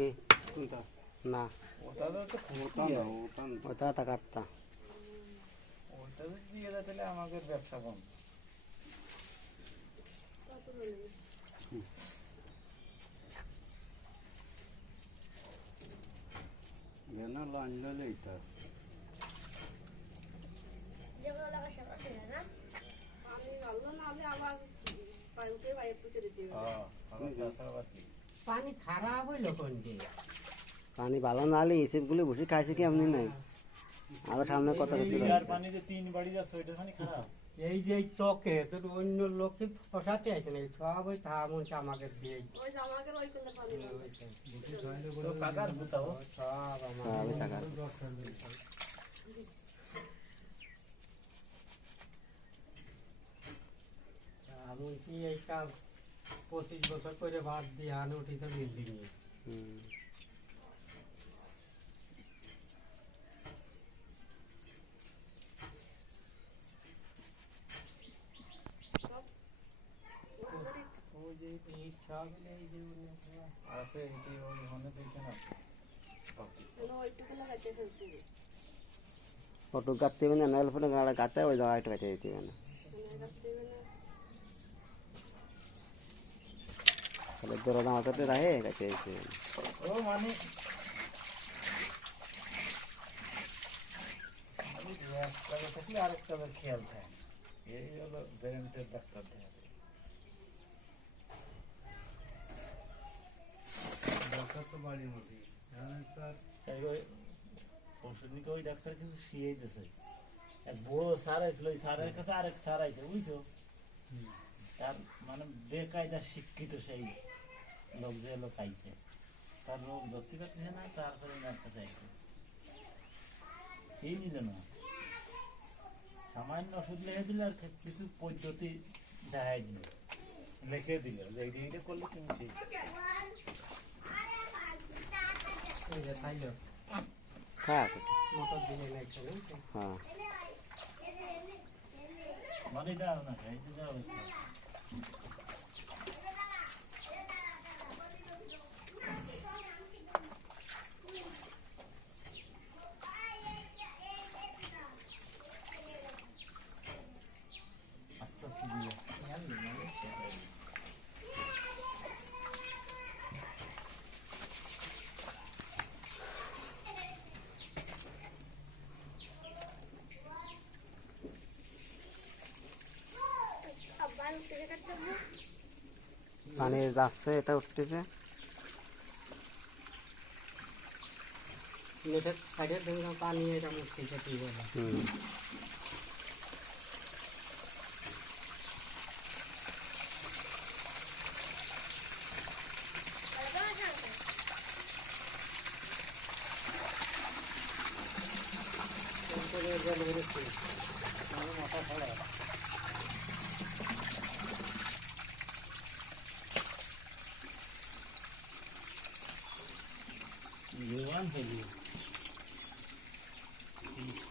কি? না। ওটা তো একটা ওটা যদি দিয়ে দেয় তাহলে আমাদের ব্যবসা কম। সেবা করে না আমি আল্লাহ না আমি আবার পাইতে বাইরে দিতে হবে হ্যাঁ বাদ কি পানি খারাপ হইল কোন পানি ভালো না হলে হিসেবগুলি বসে খাইছে কি এমনি নাই? আরও সামনে কত রয়েছে। পানি যে তিন বাড়ি যাচ্ছে ওইটা পানি খারাপ? এই যে এই চকে তোর অন্য লোককে ফসাতে আছে না সব ওই থামুন আমাকে দিয়ে। ওই যে আমাকে ওই কোনটা পানি তো কাকার বুতাও সব হ্যাঁ। এমনকি এই কাজ পঁচিশ বছর করে বাদ দিয়ে আনে উঠিতে বিল্ডিং এ হুম। ওই যে এই সব এই যে অন্য সব আছে এটি ওই মনে দেখছেন আছে কোনো ওইটুকু লাগাইতে ফেলতে হবে ফটো কাটতে হবে না নাহলে ফটো গাড়া কাটতে ওই জায়গায় একটু কাটতে দিতে হবে না মানে রাখতে হবে না তাহলে দৌড়া দাম রাহে হবে না। ও মানে আমি একটা থাকলে আরেকটা খেয়াল থাকে এই হলো ব্রেন্টের ডাক্তার দেখা ডাক্তার তো বাড়ির মধ্যে তাই ওই ওই ডাক্তার কিছু শিয়েই দিয়েছে এক বড় স্যার আইছিল ওই স্যারের কাছে আরেক স্যার আইছে বুঝছ তার মানে বেকায়দা শিক্ষিত সেই। লোক যে লোক আইছে। তার রোগ ধরতে পারতেছে না তারপরে ওনার কাছে আইছে। এই নিল না। সামান্য ওষুধ লিখে দিল আর কিছু পদ্ধতি দেখাই দিল। লিখে দিল যে এইটা এইটা করলে তুমি ঠিক। এই যে খাইলো থাক মোটর দিলে নাই চলে হ্যাঁ। মানে দাও না খাইতে দাও আস্তে আস্তে দিয়ে আবার উঠে কাটতে হবে পানি যাচ্ছে এটা উঠতেছে নেটের পানি এটা গেল হুম। জল জোয়ান হয়ে গিয়ে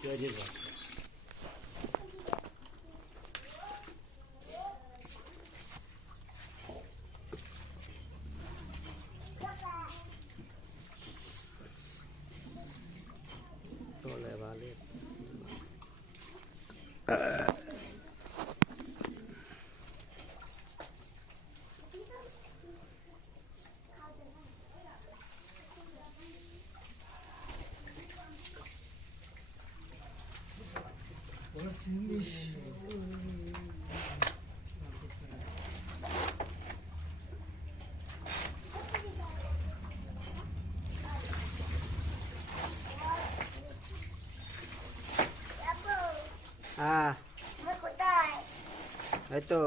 কাজে যাচ্ছে চলে ভালো হ্যাঁ। কোথায় এই তো।